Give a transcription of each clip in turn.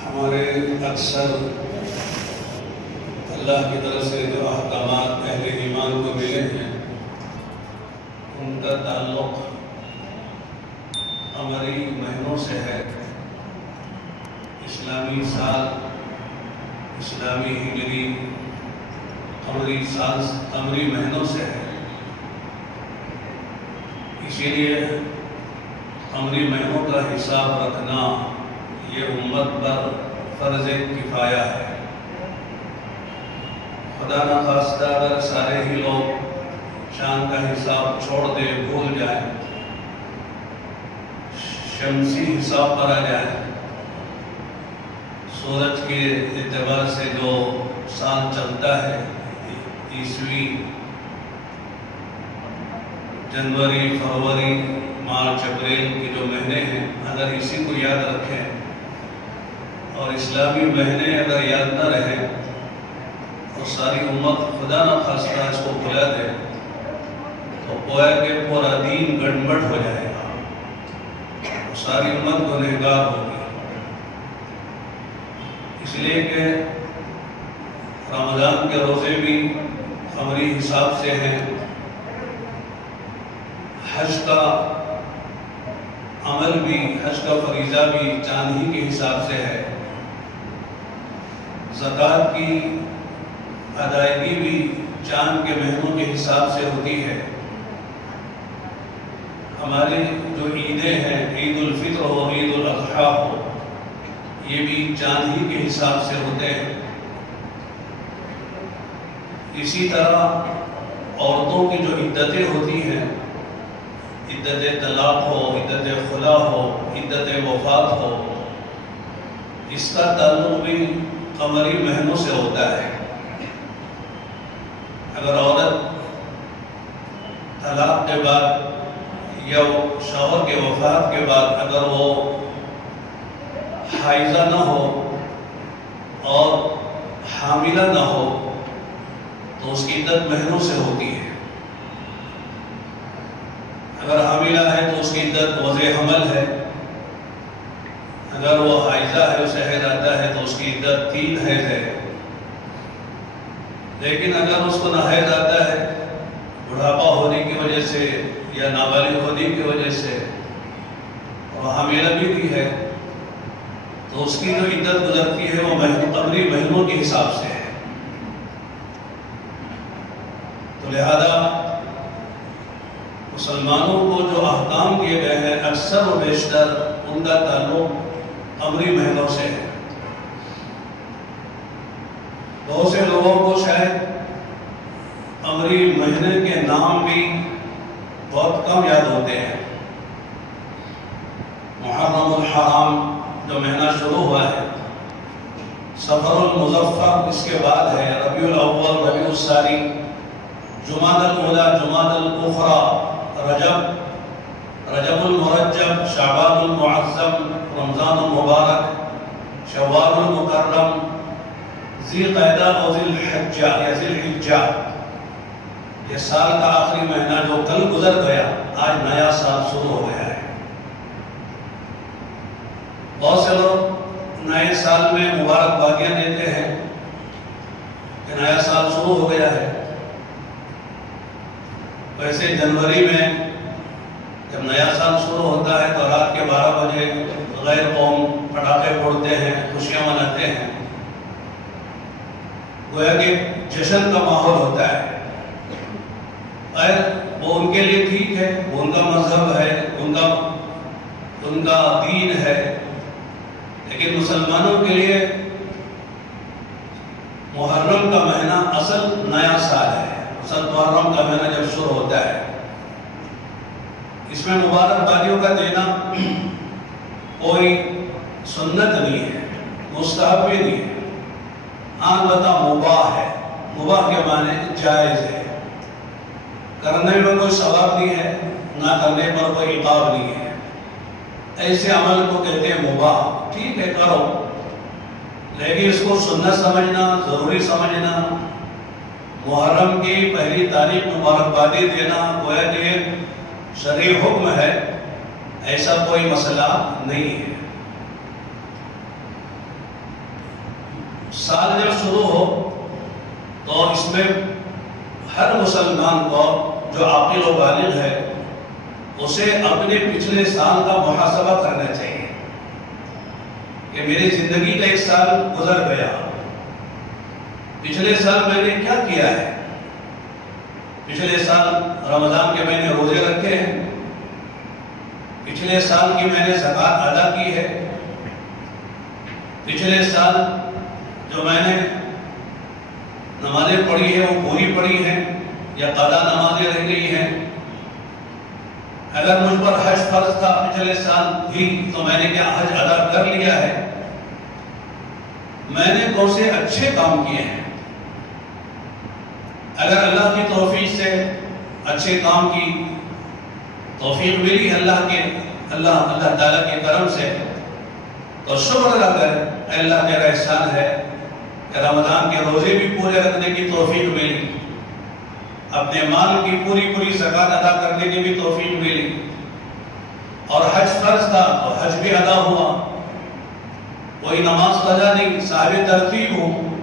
ہمارے اکثر اللہ کی طرف سے جو احکامات اہل ایمان کو ملے ہیں ان کا تعلق قمری مہینوں سے ہے۔ اسلامی سال، اسلامی ہجری قمری مہینوں سے ہے۔ اسی لیے قمری مہینوں کا حساب رکھنا یہ امت پر فرض کفایہ ہے۔ خدا نخواستہ اگر سارے ہی لوگ چاند کا حساب چھوڑ دیں، بھول جائیں، شمسی حساب پر آ جائیں، سورج کے اعتبار سے جو سال چلتا ہے، عیسوی، جنوری، فروری، مارچ، اپریل کے جو مہینے ہیں، اگر اسی کو یاد رکھیں اور اسلامی مہینے اگر یاد نہ رہیں اور ساری امت خدا نخواستہ اس کو بھلا دے تو گویا کہ پورا دین گڑبڑ ہو جائے گا، ساری امت گنہگار ہوگی۔ اس لیے کہ رمضان کے روزے بھی قمری حساب سے ہیں، حج کا عمل بھی، حج کا فریضہ بھی چاند ہی کے حساب سے ہے، زکوٰۃ کی ادائیگی بھی چاند کے مہینوں کے حساب سے ہوتی ہے۔ ہماری جو عیدیں ہیں، عید الفطر ہو، عید الاضحیٰ ہو، یہ بھی چاند ہی کے حساب سے ہوتے ہیں۔ اسی طرح عورتوں کی جو عدتیں ہوتی ہیں، عدت طلاق ہو، عدت خلا ہو، عدت وفات ہو، اس کا تعلق بھی قمری مہینوں سے ہوتا ہے۔ اگر عورت طلاق کے بعد یا شوہر کے وفات کے بعد اگر وہ حائضہ نہ ہو اور حاملہ نہ ہو تو اس کی عدت مہینوں سے ہوتی ہے۔ اگر حاملہ ہے تو اس کی عدت وضع حمل ہے، اگر وہ حائضہ ہے، اسے حیض آتا ہے تو اس کی عدت 3 حیض ہے۔ لیکن اگر اس کو نہ حیض آتا ہے، بڑھاپا ہونے کی وجہ سے یا نابالغ ہونے کی وجہ سے اور حاملہ بھی ہے تو اس کی جو عدت گزرتی ہے وہ قمری مہینوں کے حساب سے ہے۔ تو لہذا مسلمانوں کو جو احکام دیے گئے ہیں اکثر و بیشتر ان کا تعلق قمری مہینوں سے ہے۔ بہت سے لوگوں کو شاید قمری مہینے کے نام بھی بہت کم یاد ہوتے ہیں۔ محرم الحرام جو مہینہ شروع ہوا ہے، صفر المظفر اس کے بعد ہے، ربیع الاول، ربیع الثانی، جمادی الاولی، جمادی الاخری، رجب المرجب، شعبان المعظم، رمضان المبارک، شوال المکرم، ذی القعدہ اور ذی الحجہ یا ذی الحجہ۔ یہ سال کا آخری مہینہ جو کل گزر گیا، آج نیا سال شروع ہو گیا ہے۔ بہت سے لوگ نئے سال میں مبارکبادیاں دیتے ہیں کہ نیا سال شروع ہو گیا ہے۔ ویسے جنوری میں جب نیا سال شروع ہوتا ہے تو رات کے 12 بجے غیر قوم پٹاخے پھوڑتے ہیں، خوشیاں مناتے ہیں، گویا کہ جشن کا ماحول ہوتا ہے۔ وہ ان کے لیے ٹھیک ہے، وہ ان کا مذہب ہے، ان کا دین ہے، لیکن مسلمانوں کے لیے محرم کا مہینہ اصل نیا سال ہے۔ اصل محرم کا مہینہ جب شروع ہوتا ہے، اس میں مبارکبادیوں کا دینا کوئی سنت نہیں ہے، مستحب بھی نہیں ہے، البتہ مباح ہے۔ مباح کے معنی جائز ہے، کرنے میں کوئی ثواب نہیں ہے، نہ کرنے پر کوئی عقاب نہیں ہے۔ ایسے عمل کو کہتے ہیں مباح، ٹھیک ہے کرو، لیکن اس کو سنت سمجھنا، ضروری سمجھنا، محرم کی پہلی تاریخ مبارکبادی دینا گویا کہ شرعی حکم ہے، ایسا کوئی مسئلہ نہیں ہے۔ سال جب شروع ہو تو اس میں ہر مسلمان کو جو عاقل و بالغ ہے اسے اپنے پچھلے سال کا محاسبہ کرنا چاہیے کہ میری زندگی کا ایک سال گزر گیا، پچھلے سال میں نے کیا کیا ہے؟ پچھلے سال رمضان کے میں نے روزے رکھے ہیں، پچھلے سال کی میں نے زکوٰۃ ادا کی ہے، پچھلے سال جو میں نے نمازیں پڑھی ہیں وہ پوری پڑھی ہیں یا قضا نمازیں رہ گئی ہیں؟ اگر مجھ پر حج فرض تھا پچھلے سال بھی تو میں نے کیا حج ادا کر لیا ہے؟ میں نے کون سے اچھے کام کیے ہیں؟ اگر اللہ کی توفیق سے اچھے کام کی توفیق ملی اللہ تعالیٰ کے کرم سے تو شکر ادا کر، اللہ تیرا احسان ہے کہ رمضان کے روزے بھی پورے رکھنے کی توفیق ملی، اپنے مال کی پوری زکوٰۃ ادا کرنے کی بھی توفیق ملی، اور حج فرض تھا تو حج بھی ادا ہوا، کوئی نماز قضا نہیں، صاحب ترتیب ہوں،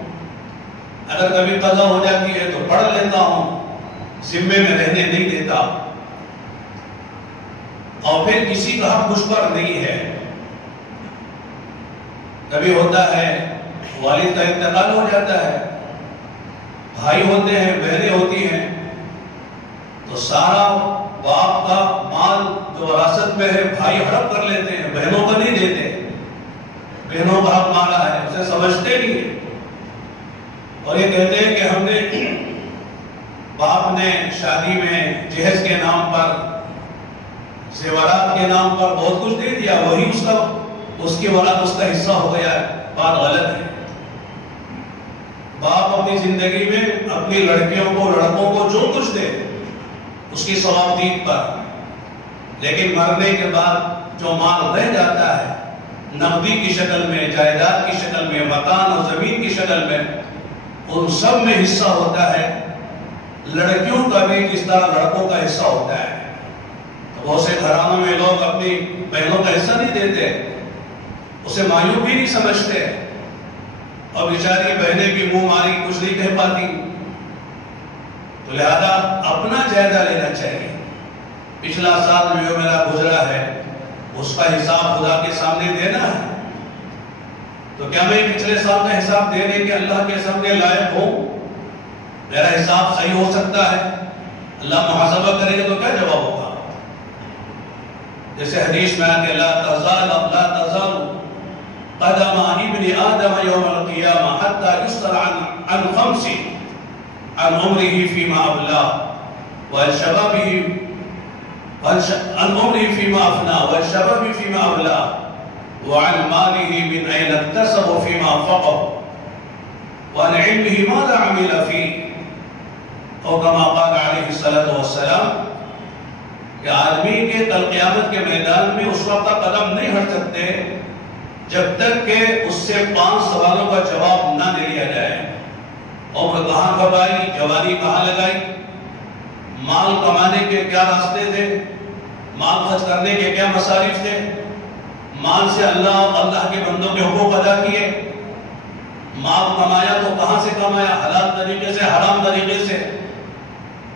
اگر کبھی قضا ہو جاتی ہے تو پڑھ لیتا ہوں، ذمے میں رہنے نہیں دیتا، اور پھر کسی کا حق مجھ پر نہیں ہے۔ کبھی ہوتا ہے والد کا انتقال ہو جاتا ہے، بھائی ہوتے ہیں، بہنیں ہوتی ہیں، تو سارا باپ کا مال جو وراثت میں ہے بھائی ہڑپ کر لیتے ہیں، بہنوں کو نہیں دیتے، بہنوں کا حق مانا ہے، اسے سمجھتے نہیں ہیں، اور یہ کہتے ہیں کہ ہم نے باپ نے شادی میں جہیز کے نام پر، زیورات کے نام پر بہت کچھ دے دیا، وہی اس کی اولاد اس کا حصہ ہو گیا ہے، بات غلط ہے۔ باپ اپنی زندگی میں اپنی لڑکیوں کو لڑکوں کو جو کچھ دے اس کی ثوابدید پر، لیکن مرنے کے بعد جو مال رہ جاتا ہے نقدی کی شکل میں، جائیداد کی شکل میں، مکان اور زمین کی شکل میں، ان سب میں حصہ ہوتا ہے، لڑکیوں کا بھی جس طرح لڑکوں کا حصہ ہوتا ہے۔ تو بہت سے گھرانوں میں لوگ اپنی بہنوں کا حصہ نہیں دیتے، اسے معیوب بھی نہیں سمجھتے، اور بیچاری بہنیں بھی منہ ماری کچھ نہیں کہہ پاتی، تو لہذا اپنا جائزہ لینا چاہیے۔ پچھلا سال جو میرا گزرا ہے اس کا حساب خدا کے سامنے دینا ہے، تو کیا میں پچھلے سال کا حساب دینے کے اللہ کے سامنے لائق ہوں؟ میرا حساب صحیح ہو سکتا ہے، اللہ محاسبہ کرے گا تو کیا جواب ہوگا؟ جیسے حدیث میں آتے لا تزال قدم ابن آدم یوم القیامہ حتی یسأل عن خمس، عن عمره فيما أبلاه وعن شبابه، عن عمره فيما أفناه وعن شبابه فيما أبلاه وعن ماله من أين اكتسب فيما أنفقه وعن علمه ماذا عمل فيه، اور كما قال عليه الصلاة والسلام کہ آدمی کے کل قیامت کے میدان میں اس وقت قدم نہیں ہٹ سکتے جب تک کہ اس سے 5 سوالوں کا جواب نہ دے لیا جائے۔ عمر کہاں کمائی، جوانی کہاں لگائی، مال کمانے کے کیا راستے تھے، مال خرچ کرنے کے کیا مصارف تھے، مال سے اللہ کے بندوں کے حقوق ادا کیے، مال کمایا تو کہاں سے کمایا، حلال طریقے سے، حرام طریقے سے،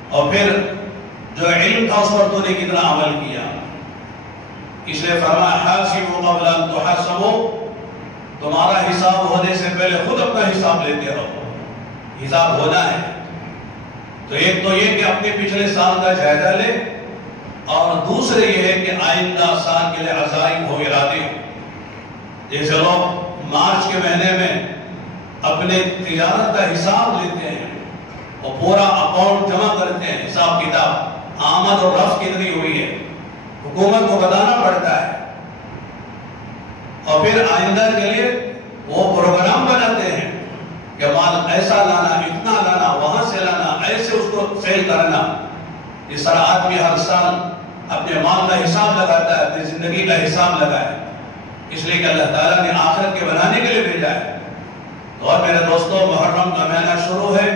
اور پھر جو علم تھا اس پر تو نے کتنا عمل کیا۔ اس لیے فرمایا حاسبوا قبل ان تحاسبوا، تمہارا حساب ہونے سے پہلے خود اپنا حساب لیتے رہو، حساب ہونا ہے۔ تو ایک تو یہ کہ اپنے پچھلے سال کا جائزہ لے، اور دوسرے یہ ہے کہ آئندہ سال کے لیے عزائم ہو، ارادے ہو۔ جیسے لوگ مارچ کے مہینے میں اپنے تجارت کا حساب لیتے ہیں اور پورا اکاؤنٹ جمع کرتے ہیں، حساب کتاب، آمد اور رفع کتنی ہوئی ہے، حکومت کو بتانا پڑتا ہے، اور پھر آئندہ کے لیے وہ پروگرام بناتے ہیں کہ مال ایسا لانا، اتنا لانا، وہاں سے لانا، ایسے اس کو سیل کرنا۔ اس طرح آدمی ہر سال اپنے مال کا حساب لگاتا ہے، اپنی زندگی کا حساب لگائے، اس لیے کہ اللہ تعالیٰ نے آخرت کے بنانے کے لیے بھیجا ہے۔ اور میرے دوستوں، محرم کا مہینہ شروع ہے،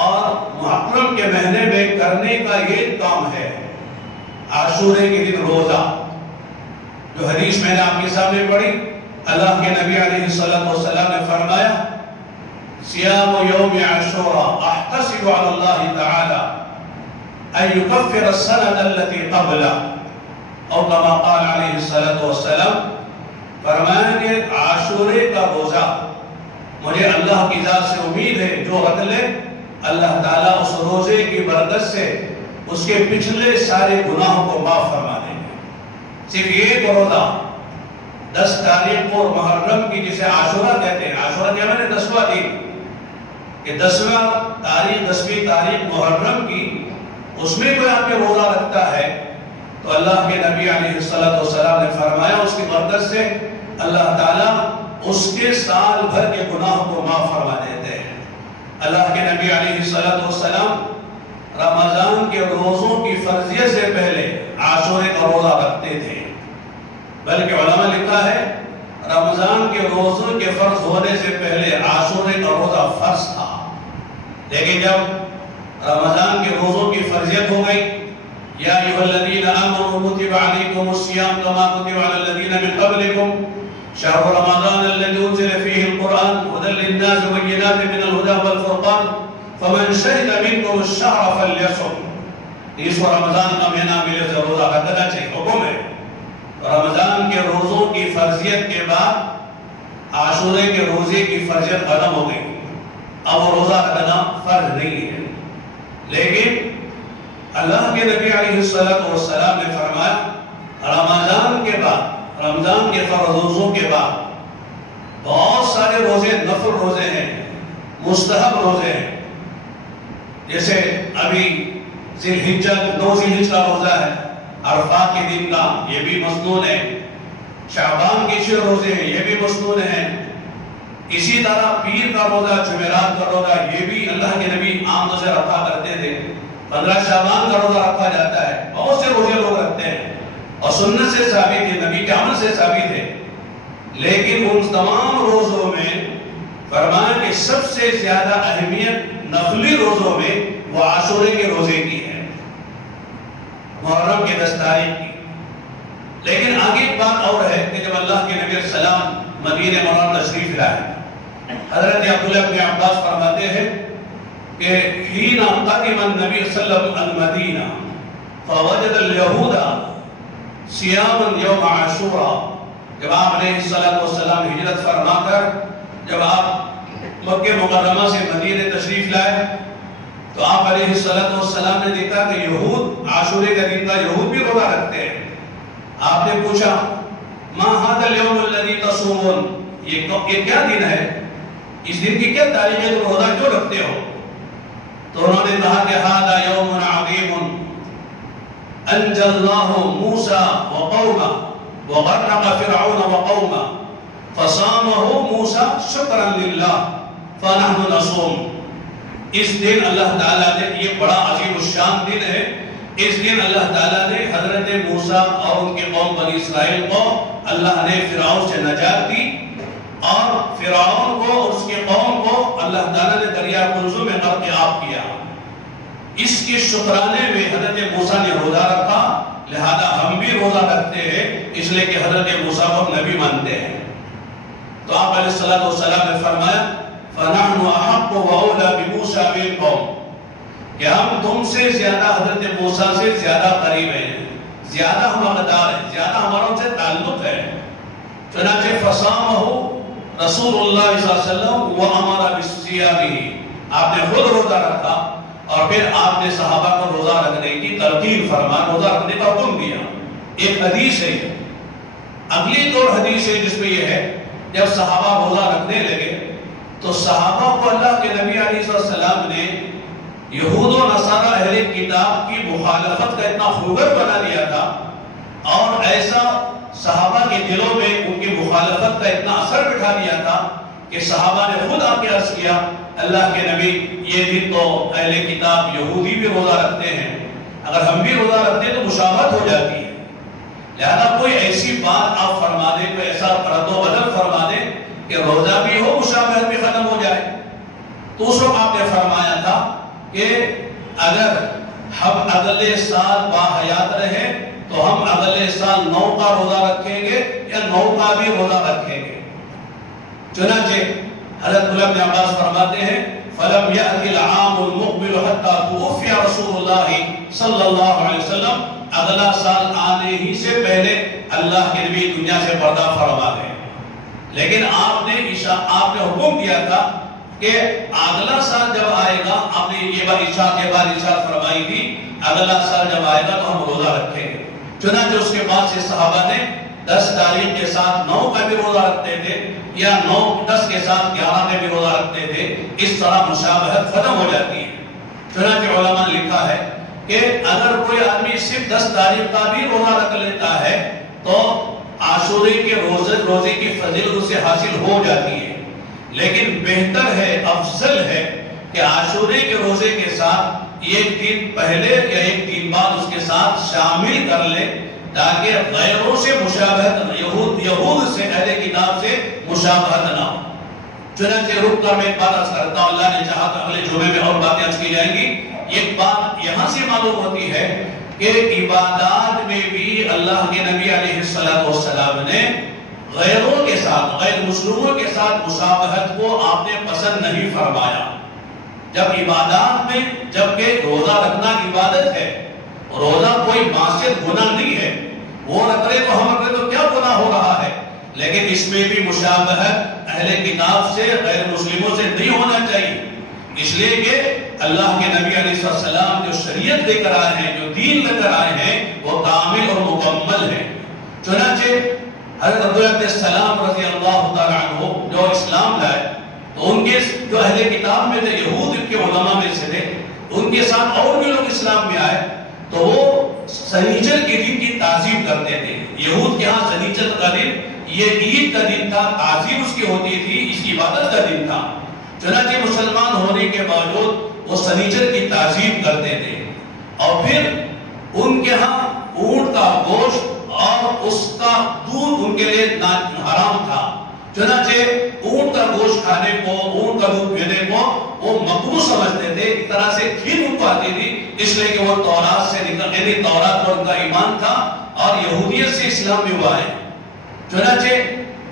اور محرم کے مہینے میں کرنے کا یہ کام ہے عاشورے کے دن روزہ۔ جو حدیث میں نے آپ کے سامنے پڑھی، اللہ کے نبی علیہ السلام نے فرمایا صیام یوم عاشوراء احتسب علی اللہ تعالی ان یکفر السنة التي قبلہ، اور کما قال علیہ السلام، فرمایا کہ عاشورے کا روزہ مجھے اللہ کی ذات سے امید ہے جو رکھ لے اللہ تعالیٰ اس روزے کی برکت سے اس کے پچھلے سارے گناہوں کو معاف فرما دیں گے۔ صرف ایک روزہ 10 تاریخ کو محرم کی، جسے عاشورہ کہتے ہیں، عاشورہ کیا میں نے 10واں دن، کہ 10ویں تاریخ محرم کی، اس میں کوئی آپ کے روزہ رکھتا ہے تو اللہ کے نبی علیہ السلام نے فرمایا اس کی برکت سے اللہ تعالیٰ اس کے سال بھر کے گناہوں کو معاف فرما دیتے ہیں۔ اللہ کے نبی علیہ السلام رمضان کے روزوں کی فرضیت سے پہلے عاشورے کا روزہ رکھتے تھے، بلکہ علماء لکھا ہے رمضان کے روزوں کے فرض ہونے سے پہلے عاشورے کا روزہ فرض تھا، لیکن جب رمضان کے روزوں کی فرضیت ہو گئی، یا ایھا الذین آمنوا کتب علیکم الصیام کما کتب علی الذین من قبلکم شہر رمضان الذی انزل فیہ القرآن ھدی للناس وبینات من الھدی والفرقان فمن شہد منکم الشہر فلیصم، اس کو رمضان کا مہینہ ملے سے روزہ رکھنا چاہیے، حکم ہے۔ رمضان کے روزوں کی فرضیت کے بعد عاشورے کے روزے کی فرضیت ختم ہو گئی، اب وہ روزہ رکھنا فرض نہیں ہے، لیکن اللہ کے نبی علیہ السلام نے فرمایا رمضان کے بعد، رمضان کے فرض روزوں کے بعد بہت سارے روزے نفل روزے ہیں، مستحب روزے ہیں، جیسے ابھی ذی الحجہ 9 ذی الحجہ کا روزہ ہے، عرفات کے دن کا، یہ بھی مسنون ہے، شعبان کے 6 روزے ہیں، یہ بھی مسنون ہیں، اسی طرح پیر کا روزہ، جمعرات کا روزہ، یہ بھی اللہ کے نبی عام طور سے رکھا کرتے تھے، 15 شعبان کا روزہ رکھا جاتا ہے، بہت سے روزے لوگ رکھتے ہیں اور سنت سے ثابت ہے، نبی کے عمل سے ثابت ہے، لیکن ان تمام روزوں میں فرمایا کہ سب سے زیادہ اہمیت نفلی روزوں میں وہ عاشورے کے روزے کی ہے، محرم کے 10 تاریخ کی۔ لیکن آگے ایک بات اور ہے کہ جب اللہ کے نبی علیہ السلام مدینہ منورہ تشریف لائے، حضرت عبداللہ بن عباس فرماتے ہیں کہ حین قدم النبی صلی اللہ علیہ وسلم المدینہ فوجد الیہود صیاما یوم عاشوراء، جب آپ علیہ السلام ہجرت فرما کر جب آپ مکہ مکرمہ سے مدینہ تشریف لائے تو آپ علیہ السلام نے دیکھا کہ یہود عاشورے کا دن کا یہود بھی روزہ رکھتے ہیں۔ آپ نے پوچھا ما ھذا اليوم الذی تصومون، یہ کیا دن ہے، اس دن کی کیا تاریخ ہے، تم روزہ کیوں رکھتے ہو؟ تو انہوں نے کہا کہ ھذا یوم عظیم انجى الله موسى وقومه وغرق فرعون وقومه فصامه موسى شکرا للہ فنحن نصوم۔ اس دن اللہ تعالیٰ نے، یہ بڑا عظیم الشان دن ہے، اس دن اللہ تعالیٰ نے حضرت موسیٰ اور ان کے قوم بنی اسرائیل کو اللہ نے فرعون سے نجات دی، اور فرعون کو اور اس کے قوم کو اللہ تعالیٰ نے دریا قلزم میں غرق آب کیا۔ اس کے شکرانے میں حضرت موسیٰ نے روزہ رکھا، لہذا ہم بھی روزہ رکھتے ہیں، اس لئے کہ حضرت موسیٰ کو نبی مانتے ہیں۔ تو آپ علیہ السلام نے فرمایا فَنَحْنُ أَحَقُّ وَأَوْلَى بِمُوسَىٰ مِنْكُمْ، کہ ہم تم سے زیادہ حضرت موسیٰ سے زیادہ قریب ہیں، زیادہ ہم حقدار ہیں، زیادہ ہمارا ان سے تعلق ہے۔ چنانچہ فَصَامَهُ رسول اللہ صلی اللہ علیہ وسلم وَأَمَرَ بِالصِّيَامِ، آپ نے خود روزہ رکھا اور پھر آپ نے صحابہ کو روزہ رکھنے کی تلقین فرما، روزہ رکھنے کا حکم دیا۔ ایک حدیث ہے، اگلی دو حدیث ہے جس میں یہ ہے جب صحابہ روزہ رکھنے لگے تو صحابہ کو اللہ کے نبی علیہ السلام نے یہود و نصارہ اہل کتاب کی مخالفت کا اتنا خوگر بنا دیا تھا، اور ایسا صحابہ کے دلوں میں ان کی مخالفت کا اتنا اثر بٹھا دیا تھا کہ صحابہ نے خود آ کے عرض کیا اللہ کے نبی یہ دن تو اہل کتاب یہودی بھی روزہ رکھتے ہیں، اگر ہم بھی روزہ رکھتے ہیں تو مشابہت ہو جاتی ہے، لہذا کوئی ایسی بات آپ فرما دیں، کوئی ایسا رد و بدل فرما دیں کہ روزہ بھی ہو مشابہت بھی ختم ہو جائے۔ تو اس وقت آپ نے فرمایا تھا کہ اگر ہم اگلے سال باحیات رہے تو ہم اگلے سال 9 کا روزہ رکھیں گے یا 9 کا بھی روزہ رکھیں گے. چنانچہ حضرت عبداللہ بن عباس فرماتے ہیں فَلَمْ يَأْتِ الْعَامُ الْمُقْبِلُ حَتَّى تُوفِيَ رسول اللہ صلی اللہ علیہ وسلم. اگلا سال آنے ہی سے پہلے اللہ کے نبی دنیا سے پردہ فرما گئے. لیکن آپ نے حکم دیا تھا کہ اگلا سال جب آئے گا، آپ نے یہ بات عشاء کے بعد ارشاد فرمائی تھی، اگلا سال جب آئے گا تو ہم روزہ رکھیں گے. چنانچہ اس کے بعد سے صحابہ نے 10 تاریخ کے ساتھ 9 کا بھی روزہ رکھتے تھے یا 10 کے ساتھ 11 کا بھی روزہ رکھتے تھے. اس طرح مشابہت ختم ہو جاتی ہے. چنانچہ علماء نے لکھا ہے کہ اگر کوئی آدمی صرف 10 تاریخ کا بھی روزہ رکھ لیتا ہے تو عاشورے کے روزے کی فضیلت اسے حاصل ہو جاتی ہے. لیکن بہتر ہے، افضل ہے کہ عاشورے کے روزے کے ساتھ ایک دن پہلے یا ایک دن بعد اس کے ساتھ شامل کر لے تاکہ غیروں سے مشابہت، یہود سے، اہل کتاب سے مشابہت نہ ہو. چنانچہ رک کر میں ایک بات عرض کرتا ہوں، اللہ نے چاہا تو اگلے جمعے میں اور باتیں عرض کی جائیں گی. ایک بات یہاں سے معلوم ہوتی ہے کہ عبادات میں بھی اللہ کے نبی علیہ السلام نے غیروں کے ساتھ، غیر مسلموں کے ساتھ مشابہت کو آپ نے پسند نہیں فرمایا. جب عبادات میں، جبکہ روزہ رکھنا عبادت ہے، روزہ کوئی معصیت گناہ نہیں ہے، وہ رکھ رہے تو ہم رکھ رہے تو کیا گناہ ہو رہا ہے. لیکن اس میں بھی مشابہت اہل کتاب سے، غیر مسلموں سے نہیں ہونا چاہیے. اس لیے کہ اللہ کے نبی علیہ السلام جو شریعت لے کر آئے ہیں، جو دین لے کر آئے ہیں، وہ کامل اور مکمل ہے. چنانچہ حضرت عبداللہ بن سلام رضی اللہ تعالیٰ عنہ جو اسلام لائے تو ان کے جو اہل کتاب میں تھے، یہود کے علماء میں سے تھے، ان کے ساتھ اور بھی لوگ اسلام میں آئے تو وہ سنیچر کے دن کی تعظیم کرتے تھے. یہود کے ہاں سنیچر کا دن یہ عید کا دن تھا، تعظیم اس کی ہوتی تھی، اس کی عبادت کا دن تھا. چنانچہ مسلمان ہونے کے باوجود وہ سنیچر کی تعظیم کرتے تھے. اور پھر ان کے ہاں اونٹ کا گوشت اور اس کا دودھ ان کے لیے حرام تھا. چنانچہ اونٹ کا گوشت کھانے کو، اونٹ کا دودھ پینے کو وہ مکروہ سمجھتے تھے. ایک طرح سے کھیر ان کو آتی تھی، اس لیے کہ وہ تورات سے نکل، یعنی تورات پر ان کا ایمان تھا اور یہودیت سے اسلام میں وہ آئے. چنانچہ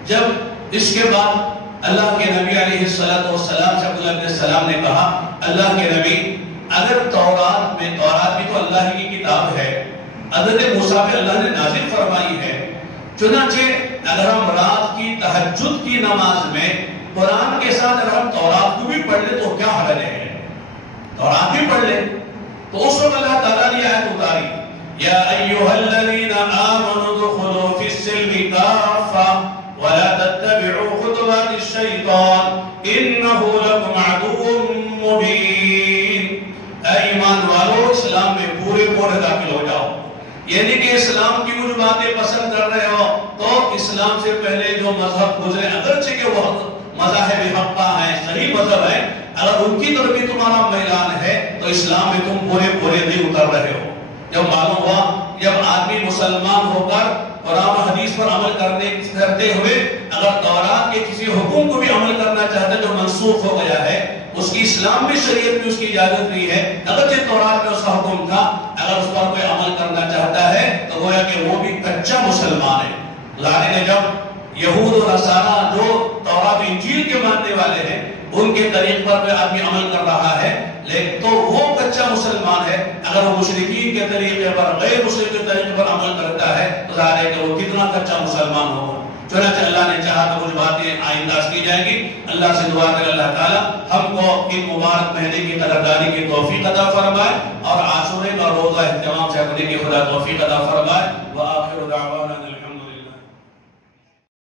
جب اس کے بعد اللہ کے نبی علیہ السلام سے عبداللہ بن سلام نے کہا، اللہ کے نبی اگر تورات میں، تورات بھی تو اللہ کی کتاب ہے، حضرت موسیٰ پہ اللہ نے نازل فرمائی ہے، چنانچہ اگر ہم رات کی تہجد کی نماز میں قرآن کے ساتھ اگر ہم تورات کو بھی پڑھ لیں تو کیا حرج ہے؟ تورات بھی پڑھ لیں. تو اس وقت اللہ تعالیٰ نے آیت اتاری، یا ایھا الذین آمنوا ادخلوا فی السلم کافہ ولا تتبعوا خطوات الشیطان انہ لکم عدو مبین. اے ایمان والو، اسلام میں پورے داخل ہو جاؤ. یعنی کہ اسلام کی کچھ باتیں پسند کر رہے ہو تو اسلام سے پہلے جو مذہب گزرے، اگرچہ کہ وہ مذاہب حقہ ہیں، صحیح مذہب ہے، اگر ان کی طرف بھی تمہارا میلان ہے تو اسلام میں تم پورے نہیں اتر رہے ہو. جب معلوم ہوا، جب آدمی مسلمان ہو کر قرآن و حدیث پر عمل کرتے ہوئے اگر تورات کے کسی حکم کو بھی عمل کرنا چاہتا ہے جو منسوخ ہو گیا ہے، اس کی اسلام میں، شریعت میں اس کی اجازت نہیں ہے، اگرچہ تورات میں اس کا حکم تھا، اگر اس پر کوئی عمل کرنا چاہتا ہے تو گویا کہ وہ بھی کچا مسلمان ہے. ظاہر ہے جب یہود و نصارہ جو تورات و انجیل کے ماننے والے ہیں ان کے طریق پر کوئی آدمی عمل کر رہا ہے تو وہ کچا مسلمان ہے. اگر وہ مشرکین کے طریقے پر، غیر مسلم کے طریقے پر عمل کرتا ہے تو ظاہر ہے کہ وہ کتنا کچا مسلمان ہوگا. چنانچہ اللہ نے چاہا تو کچھ باتیں آئندہ کی جائیں گی. اللہ سے دعا کرے اللہ تعالیٰ ہم کو ان مبارک مہینے کی طرفداری کی توفیق عطا فرمائے اور عاشورے کا روزہ اہتمام سے کرنے کی خدا توفیق عطا فرمائے. وآخر دعوانا